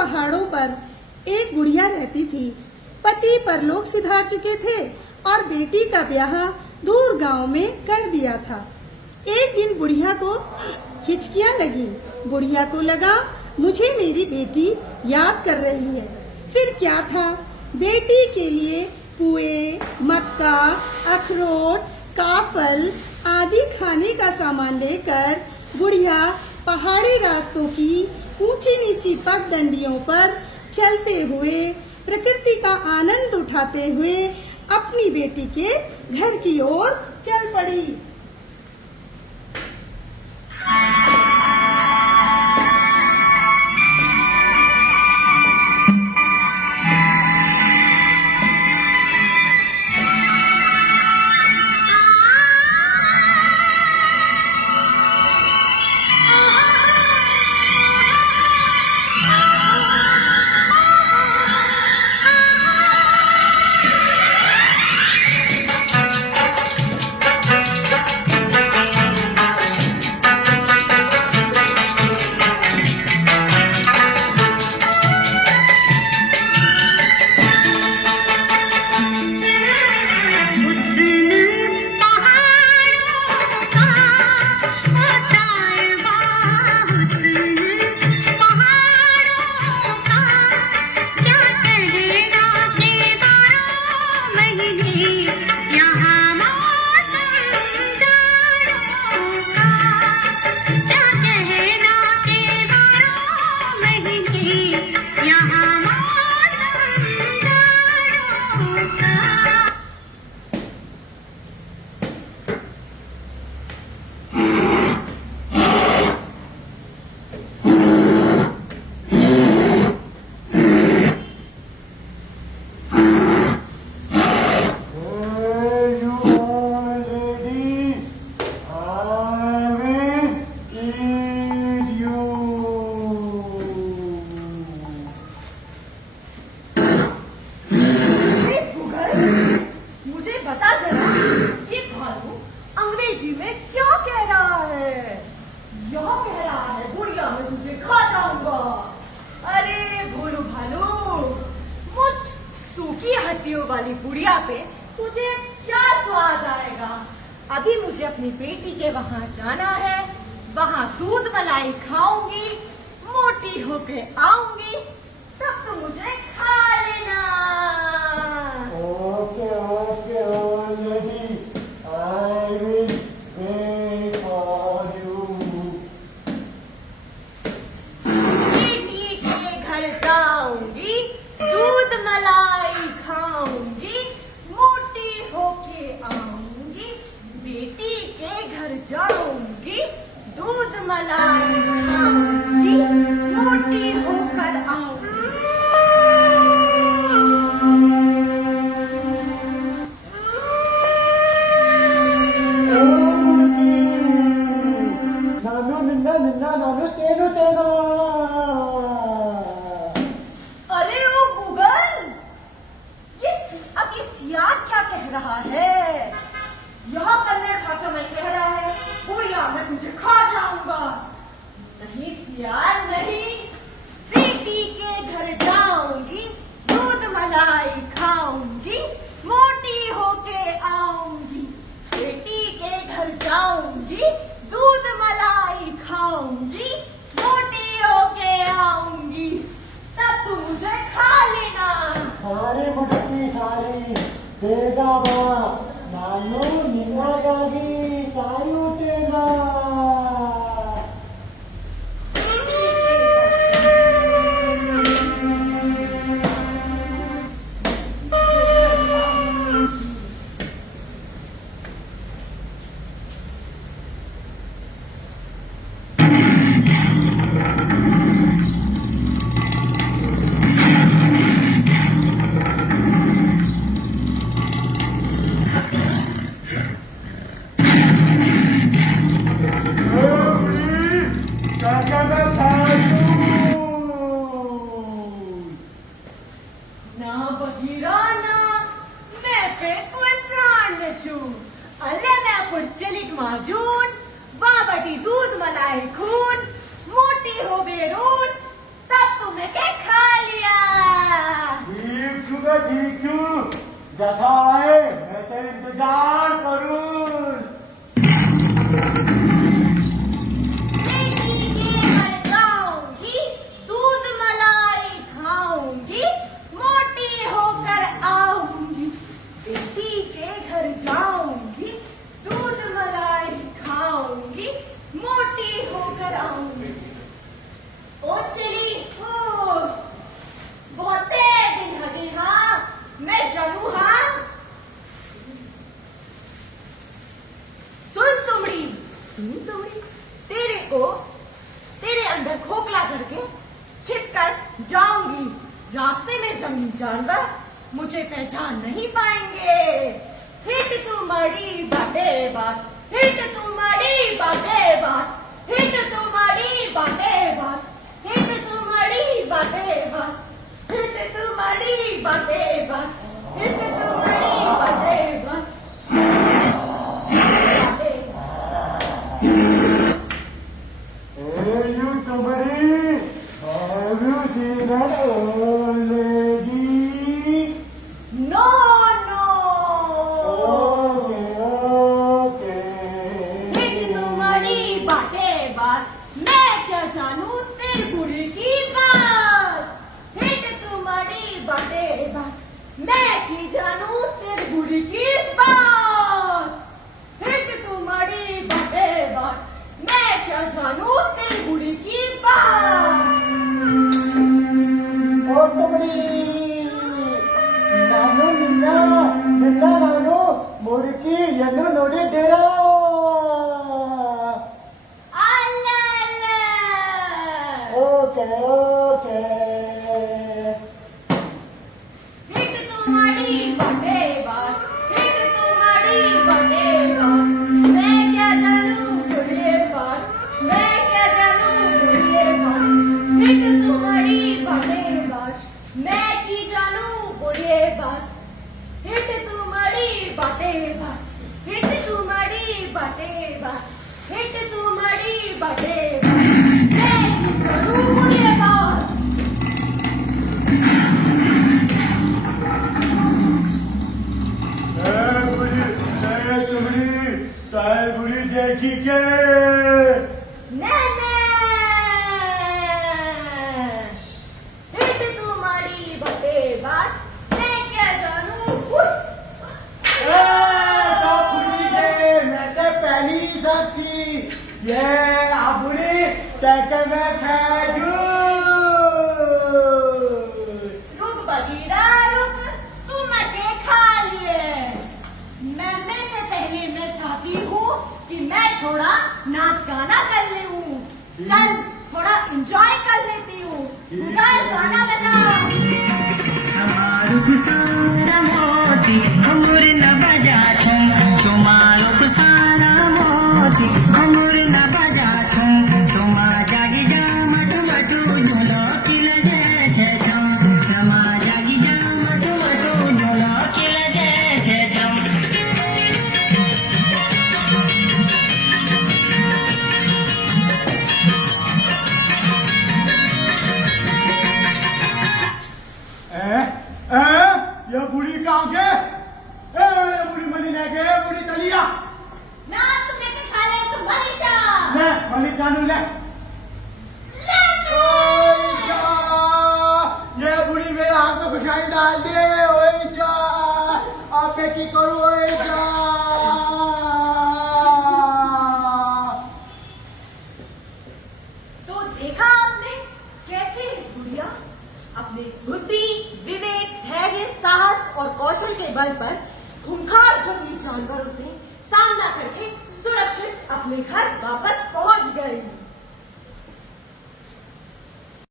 पहाड़ों पर एक बुढ़िया रहती थी। पति परलोक सिधार चुके थे और बेटी का ब्याह दूर गांव में कर दिया था। एक दिन बुढ़िया को हिचकियां लगी। बुढ़िया को लगा मुझे मेरी बेटी याद कर रही है। फिर क्या था, बेटी के लिए पुए, मक्का, अखरोट, काफल आदि खाने का सामान लेकर बुढ़िया पहाड़ी रास्तों की ऊंची नीची पगडंडियों पर चलते हुए प्रकृति का आनंद उठाते हुए अपनी बेटी के घर की ओर चल पड़ी। वाली बुढ़िया पे तुझे क्या स्वाद आएगा। अभी मुझे अपनी बेटी के वहाँ जाना है, वहाँ दूध मलाई खाऊंगी, मोटी होके आऊंगी, तब तो मुझे खा लेना। Okay okay okay, I will wait for you. बेटी के घर जाऊंगी, दूध मलाई खाऊंगी, मोटी होके आऊंगी। बेटी के घर जाऊंगी, दूध मलाई खाऊंगी, मोटी होकर आऊंगी। नानू निन्ना निन्ना नानू तेनू तेना। अरे ओ गूगल, ये सियार क्या कह रहा है? यह कन्नड़ भाषा में कह रहा है, बुढ़िया मैं तुझे खा जाऊंगा। नहीं सियार नहीं, बेटी के घर जाऊंगी, दूध मलाई खाऊंगी, मोटी होके आऊंगी। बेटी के घर जाऊंगी, दूध मलाई खाऊंगी, मोटी होके आऊंगी, तब तू मुझे खा लेना। सारी मुट्ठी सारी देगा बा नानू निन्ना गागी सायू तेना। जथा आए मैं तेरे इंतजार करूं। बेटी के घर जाऊंगी, दूध मलाई खाऊंगी, मोटी होकर आऊंगी। बेटी के घर जाऊंगी, दूध मलाई खाऊंगी, मोटी होकर आऊंगी। ओ चली हो, बहुते दिन हदी हाँ, मैं जानू हाँ। सुन तुमड़ी, तेरे अंदर खोखला करके छिप कर जाऊंगी। रास्ते में जंगली जानवर मुझे पहचान नहीं पाएंगे। हिट तुम्हारी बाटे बात, हिट तुम्हारी बाटे बात, हिट तुम्हारी बाटे बात, हिट तुम्हारी बाटे बात, हिट तुम्हारी बाटे बात, हिट तुम्हारी बाटे बात। Hey, you somebody, have you seen an old lady? No, no. Okay. Hit तुम्हारी बाटे बात, मैं क्या जानू तेरी बुरी की बात। हिट तुम्हारी बाटे बात, मैं की जानू तेरी बुरी की बात। हिट तुम्हारी बाटे बात, मैं क्या जानू तेरी बुरी की बात। Oh, somebody, Nanu, Ninna, Nanu, Muriki, Yanu, Nodi, Dera. अल्लाह Okay. हिट तुम्हारी बाटे बात, हिट तुम्हारी बाटे बात, मैं क्या जानू बुरी बात, मैं क्या जानू बुरी बात। हिट तुम्हारी बाटे बात, मैं की जानू बुरी बात। हिट तुम्हारी बाटे बात, हिट तुम्हारी बाटे बात, हिट तुम्हारी बाटे बात, मैं की जानू बुरी बात। बुरी देखी के हिट तुम्हारी बटे बात, मैं क्या जानू। मैं तो पहली थी ये बुरी कैसे मैं खेलू। रुक बगीरा रुक, तुम मटे खा लिए। मरने से पहले मैं चाहती हूँ कि मैं थोड़ा नाच गाना कर लूँ। चल थोड़ा एंजॉय कर लेती हूँ। गूगल गाना बजा। हमारो सारा मोती हमर न बजा तुम्हारो सारा मोती हमर न बजा तुमा जागी जा मट मटू झोलो किल जे तुमा जागी जा मट मटू झोलो किल जे ये बुढ़ी कहाँ के? ये बुढ़ी मनी ले गए, बुढ़ी तलिया। ना तुमने के खा ले, तुम भली जा। ले मनी जानू ले। ये बुढ़ी मेरे हाथ में खुशाई डाल दिए। ओए जा, अब मैं की करूँ? ओए जा। तो देखा आपने कैसे इस बुढ़िया अपने बुद्धि, विवेक, धैर्य, साहस और कौशल के बल पर खूंखार जंगली जानवरों से सामना करके सुरक्षित अपने घर वापस